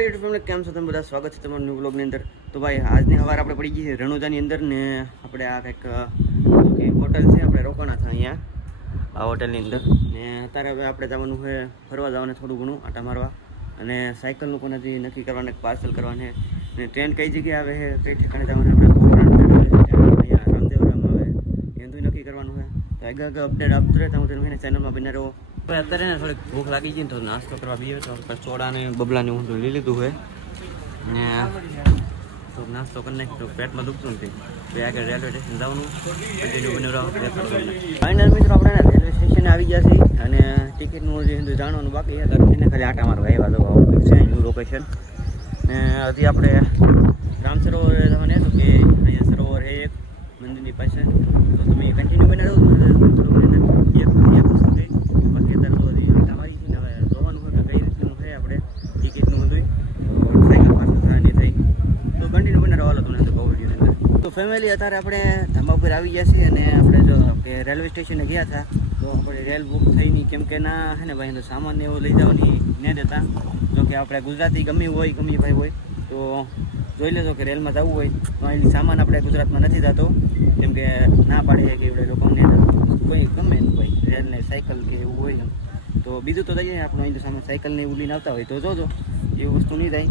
YouTube family કેમ છો તમે બધા? સ્વાગત છે તમારું ન્યૂ વ્લોગની અંદર. તો ભાઈ આજની સવાર આપણે પડી ગઈ છે રણુજાની અંદર ને આપણે આ કંઈક હોટલ છે, આપણે રોકાણા હતા અહીંયા આ હોટલની અંદર ને અત્યારે હવે આપણે જવાનું છે ફરવા જવાનું થોડું ઘણું આટા મારવા અને સાયકલનું પણ હજી નક્કી કરવાને પાર્સલ કરવાને ને ટ્રેન કઈ જગ્યાએ આવે છે કઈ ઠેકાણે જવાનું આપણે અહીંયા રામદેવરામ આવે એનું નક્કી કરવાનું છે. તો આગળ અપડેટ આપતું રહે હું તેને ચેનલમાં બને રહો. અત્યારે ને થોડીક ભૂખ લાગી ગઈ ને તો નાસ્તો કરવા બી તો સોડા ને બબલા ને હું લઈ લીધું છે ને તો નાસ્તો કરી નાખી તો પેટમાં દુખતું નથી. તો આગળ રેલવે સ્ટેશન જવાનું કન્ટિન્યુ બની રહ્યો. ફાઇનલ મિત્રો આપણે રેલવે સ્ટેશને આવી ગયા છીએ અને ટિકિટનું જે જાણવાનું બાકી છે એને ખાલી આટા મારવા આવ્યા તો છે એનું લોકેશન ને હજી આપણે રામ સરોવર જવાનું હતું કે અહીંયા સરોવર છે એક મંદિરની પાસે. તો તમે કન્ટિન્યુ બને રહો ફેમિલી. અત્યારે આપણે ધાબા ઉપર આવી ગયા છીએ અને આપણે જો કે રેલવે સ્ટેશને ગયા હતા તો આપણે રેલ બુક થઈ નહીં કેમ કે ના હે ને ભાઈ સામાન એવો લઈ જવાની નહીં દેતા. જો કે આપણે ગુજરાતી ગમી હોય ગમી ભાઈ હોય તો જોઈ લેજો કે રેલમાં જવું હોય તો અહીંની સામાન આપણે ગુજરાતમાં નથી થતો કેમ કે ના પાડે કે એવડે લોકોને કોઈ ગમે નહીં ભાઈ રેલને સાયકલ કે એવું હોય તો બીજું તો જઈએ આપણે અહીં સામે સાયકલને એવું લઈને આવતા હોય તો જોજો એવું વસ્તુ નહીં થાય.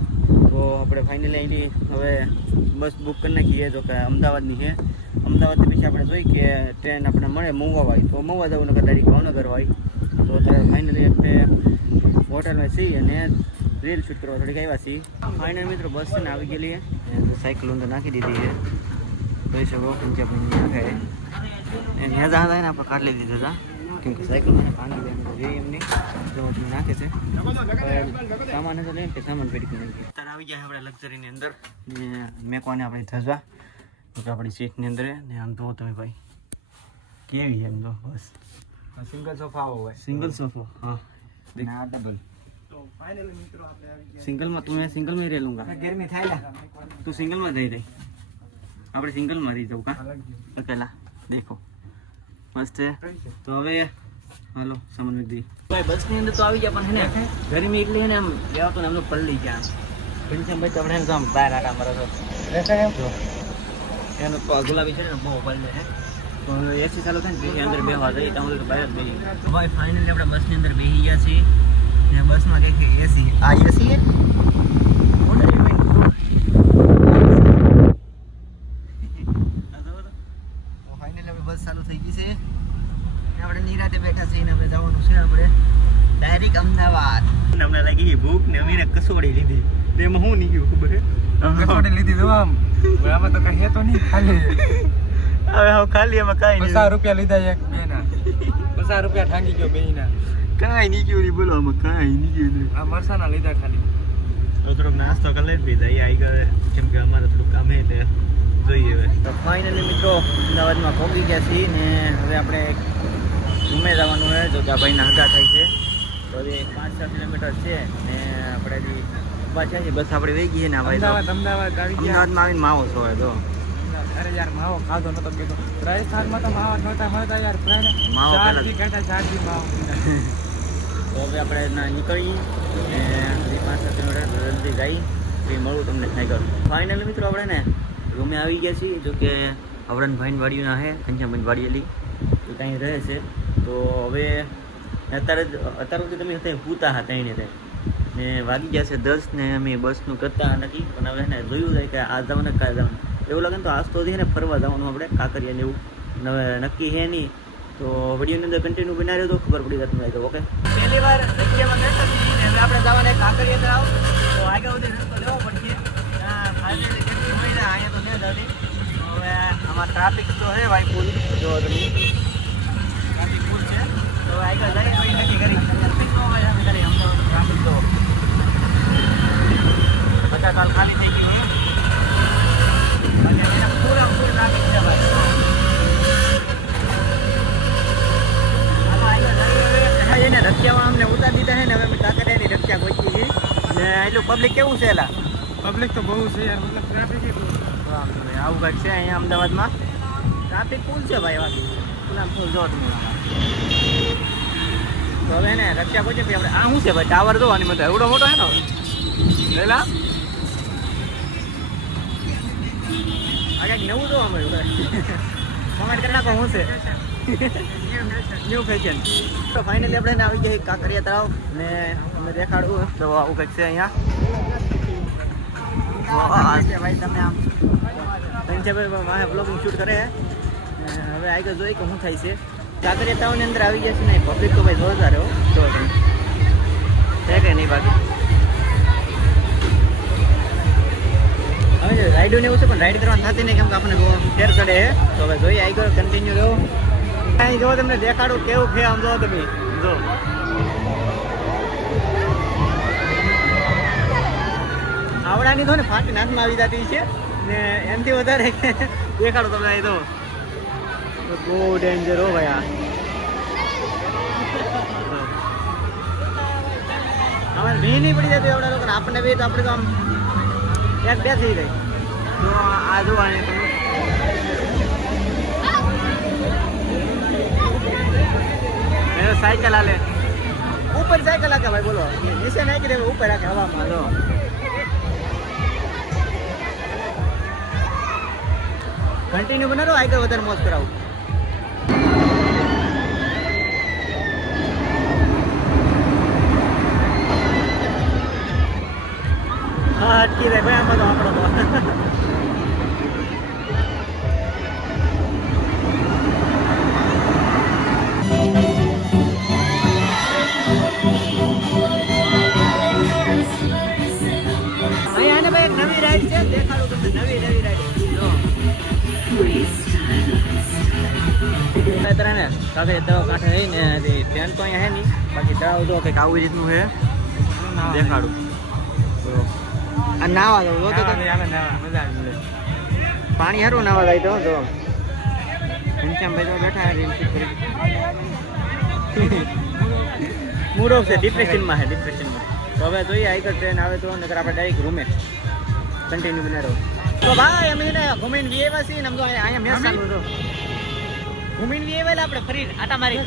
તો આપણે ફાઇનલી અહીંની હવે બસ બુક કરી નાખીએ. જો કે અમદાવાદની છે, અમદાવાદથી પછી આપણે જોઈ કે ટ્રેન આપણે મળે મહુવા હોય તો મહુવા જવું નગર ડાયરેક્ટ ભાવનગર હોય. તો અત્યારે ફાઇનલી આપણે હોટલમાં છીએ અને રીલ શૂટ કરવા થોડીક આવ્યા છીએ. ફાઇનલ મિત્રો બસ છે ને આવી ગયેલી છે સાયકલ અંદર નાખી દીધી છે જોઈ શકો પંજાબની નાખે ત્યાં જતા ને આપણે કાઢી લીધા હતા કેમ કે સાયકલ મને ભાંગી દે જોઈએ એમની જો નાખે છે સામાન હતો લઈને કે સામાન પેટી નાખી. અત્યારે આવી જાય આપણે લક્ઝરીની અંદર ને મેકવાને આપણે ધજા તો આપણી સીટની અંદર ને આમ તો તમે ભાઈ કેવી એમ તો બસ સિંગલ સોફા હોય સિંગલ સોફો હા ના ડબલ. તો ફાઇનલી મિત્રો આપણે આવી ગયા સિંગલમાં તું સિંગલમાં રહી લઉંગા ગરમી થાય તું સિંગલમાં જઈ રહી આપણે સિંગલમાં રહી જવું કા અકેલા દેખો મસ્ત છે. તો હવે હાલો સામાન મૂકી ભાઈ બસની અંદર તો આવી ગયા પણ હે ને ગરમી એટલી હે ને આમ લેવા તો ને એમનું પલળી ગયા ઘનશ્યામભાઈ તો આપણે એમ આમ બહાર આટા મારો છો એનો ગુલાબી છે ને બહુ પલળે છે તો એસી ચાલુ થાય ને પછી અંદર બેસવા જઈએ ત્યાં તો બહાર જ બેસી ભાઈ ફાઇનલી આપણે બસની અંદર બેસી ગયા છીએ ને બસમાં કંઈક એસી આ એસી છે બસ ચાલુ થઈ ગઈ છે આપણે નિરાતે બેઠા છીએ ને હવે જવાનું છે આપણે ડાયરેક્ટ અમદાવાદ. અમને લાગી ભૂખ ને અમીને કસોડી લીધી એમાં શું નહીં ગયું ખબર હે કસોટી લીધી તો આમ આમાં તો કઈ હે તો નહીં ખાલી હવે હવે ખાલી એમાં કાંઈ નહીં. 50 રૂપિયા લીધા એક બેના 50 રૂપિયા ઠાંગી ગયો બેના કાંઈ નહીં ગયું નહીં બોલો આમાં કાંઈ નહીં ગયું નહીં. આ મરસાના લીધા ખાલી થોડોક નાસ્તો કરી લઈ પીધા એ આવી ગયો કેમ કે અમારે થોડું કામ હે એટલે જોઈએ હવે. તો ફાઇનલી મિત્રો અમદાવાદમાં પહોંચી ગયા છીએ ને હવે આપણે ઘૂમે જવાનું છે. જો કે ભાઈના હગા થાય છે તો હજી 5-6 કિલોમીટર છે ને આપણે હજી ઊભા છે બસ આપણે વહી ગઈ ને આ ભાઈ અમદાવાદ આવી ગયા. અમદાવાદમાં આવીને માવો છો તો અરે યાર માવો ખાધો નતો કીધો રાજસ્થાનમાં તો માવો નહોતા મળતા યાર માવો ચાર દી કરતા 4 દી માવો તો હવે આપણે નીકળી ને 5-6 કિલોમીટર જલ્દી જઈ એ મળું તમને થાય કરું. ફાઇનલી મિત્રો આપણે ને રૂમે આવી ગયા છીએ. જો કે આવરણ ભાઈની વાડીઓના છે ઘનશ્યામભાઈની વાડીએલી તો ત્યાં રહે છે. તો હવે અત્યારે સુધી તમે ત્યાં પૂતા હતા એને ત્યાં ને વાગી ગયા છે 10 ને અમે બસનું કરતા નથી પણ હવે ને જોયું જાય કે આ જવાનું કાલે જવાનું એવું લાગે ને તો આજ તો છે ને ફરવા જવાનું આપણે કાંકરિયા ને એવું હવે નક્કી છે નહીં. તો વિડીયોની અંદર કન્ટિન્યુ બના રહ્યો તો ખબર પડી જતું હોય તો ઓકે. પહેલી વાર જગ્યામાં બેઠા છીએ ને હવે આપણે જવાના કાંકરિયા આવ તો આગળ સુધી રસ્તો લેવો પડશે. ફાઇનલી કેટલી મહિના અહીંયા તો નહીં જતી. હવે આમાં ટ્રાફિક તો છે ભાઈ ફૂલ જો તમે ટ્રાફિક ફૂલ છે તો આગળ જઈએ તો નક્કી કરી ટ્રાફિક તો બધા કાલ ખાલી થઈ ગયું અને એના પૂરા ફૂલ ટ્રાફિક છે ભાઈ. એને રક્ષામાં અમને ઉતારી દીધા છે ને હવે અમે કાંકરિયાની રક્ષા પહોંચી છીએ ને એટલું પબ્લિક કેવું છે એલા પબ્લિક તો બહુ છે યાર મતલબ ટ્રાફિક એટલું આવું કંઈક છે અહીંયા અમદાવાદમાં ટ્રાફિક ફૂલ છે ભાઈ વાત પૂરા ફૂલ જો તમે તો હવે ને રક્ષા પહોંચી આપણે આ શું છે ભાઈ ટાવર જો આની મતલબ એવડો મોટો છે ને લેલા આ કંઈક નવું જોવા મળ્યું કોમેન્ટ કરી નાખો હું છે ન્યૂ ફેશન. તો ફાઇનલી આપણે આવી ગયા કાંકરિયા તળાવ ને અમે દેખાડવું તો આવું કંઈક છે અહીંયા. ભાઈ તમે આમ સંજયભાઈ મારે બ્લોગિંગ શૂટ કરે છે. હવે આગળ જોઈએ કે શું થાય છે. કાંકરિયા તળાવની અંદર આવી ગયા છે ને પબ્લિક તો ભાઈ જોરદાર હો. જો તમે છે કે નહીં બાકી હવે રાઈડો ને એવું છે પણ રાઈડ કરવાની થતી નહીં કેમ કે આપણને બહુ ફેર ચડે છે. તો હવે જોઈએ આગળ કન્ટિન્યુ રહો. અહીં જો તમને દેખાડું કેવું છે આમ જો તમે જો આવડાની તો ને ફાટી નાકમાં આવી જતી છે ને એનાથી વધારે દેખાડો તમને અહીં તો બહુ ડેન્જર હો ભાઈ આ. અમારે ભી નહીં પડી જતી આવડા લોકો આપણને બી તો આપણે તો આમ એક બે થઈ ગઈ. તો આ જોવાની તમે સાયકલ હાલે ઉપર સાયકલ હાકે ભાઈ બોલો નીચે નાખી દે ઉપર રાખે હવામાં. જો કન્ટિન્યુ બનાવો આગળ વધારે મોજ કરાવું. હા અટકી જાય ભાઈ આમાં તો આપણો તો અહીંયા ને ભાઈ એક નવી રાઈડ છે દેખાડું તમને નવી રાઈડ જો ને કાંકરિયા તળાવ કાંઠે રહીને ટ્રેન તો અહીંયા હે નહીં બાકી તળાવ જો કંઈક આવું રીતનું છે દેખાડું. આ નાવા દઉં તો મજા આવી પાણી હારું નાવા જાય તો જો ઘનશ્યામભાઈ તો બેઠા મૂડ ઓફ છે ડિપ્રેશનમાં છે ડિપ્રેશનમાં. તો હવે જોઈએ આગળ ટ્રેન આવે તો નકર આપણે ડાયરેક્ટ રૂમે કન્ટિન્યુ બને રહો. તો ભાઈ અમે ને ઘૂમીને વી આવ્યા છીએ ને આમ તો અહીંયા મેચ ચાલુ હતો ઘૂમીને વી આવેલા આપણે ફરી આટા મારી એ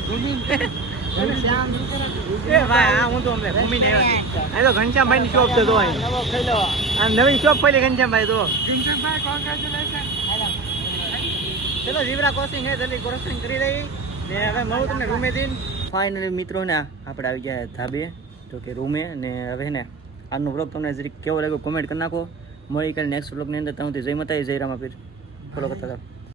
ભાઈ હા હું તો અમને ઘૂમીને આવ્યો છું. અહીં તો ઘનશ્યામભાઈની શોપ છે તો અહીં આ નવી શોપ ખોલી ઘનશ્યામભાઈ તો ચલો જીવરા ક્રોસિંગ હે જલ્દી ક્રોસિંગ કરી દઈ ને હવે મળું તમને રૂમે જઈને. ફાઇનલી મિત્રો ને આપણે આવી ગયા ધાબે તો કે રૂમે ને હવે ને આજનો વ્લોગ તમને જરીક કેવો લાગ્યો કોમેન્ટ કરી નાખો. મળી કાલે નેક્સ્ટ વ્લોગની અંદર તમે જય માતા જય રામાપીર ફોલો કરતા હતા.